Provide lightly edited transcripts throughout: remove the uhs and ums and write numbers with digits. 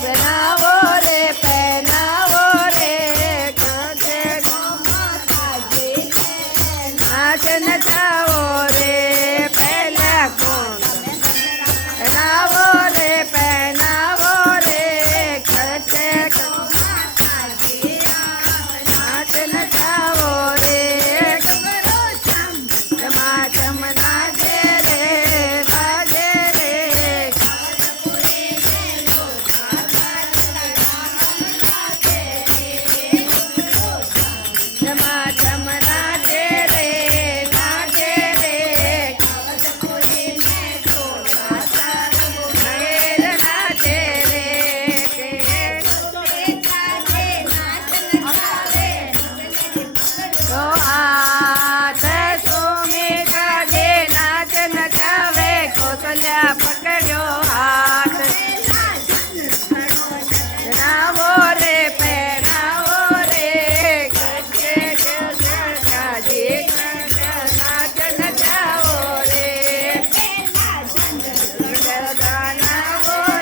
पहनावो रे पहनावो रे कांचे नाच नचावो रे पहला कौन पहनावो रे कांचे नाच नचावो रे चमा चम नाचे रे बाजे रे चमा चम नाचे रे नाचे रे महेर नाचे रे तो हाथ सोमे काढे नाच नचावे कौशल्या पकड्यो हाथ पहनावो रे कच्चे काजी नाच नचावो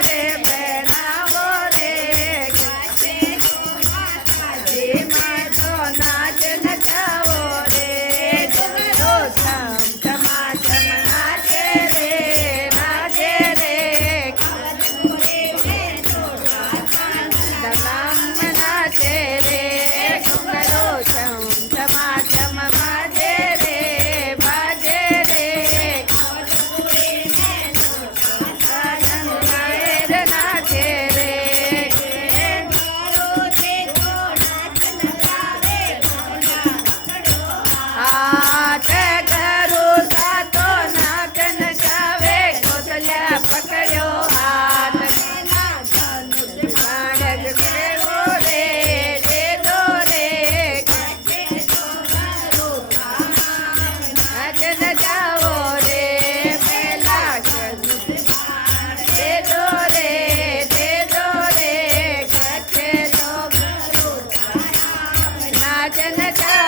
रे पहनावो रे कच्चे काजी मातो नाच नचावो रे तो चम चमा चम नाचे रे दलाम नाचे रे घुंघरो चम चमा चम बाजे रे महेर नाचे रे हाथ करू सातो नाच नचावे कौशल्या पकड्यो हाथ बाळक देवो रे दे दो रे नाच नचावो रे पहला दे दो रे कच्चे तो नाच नचावो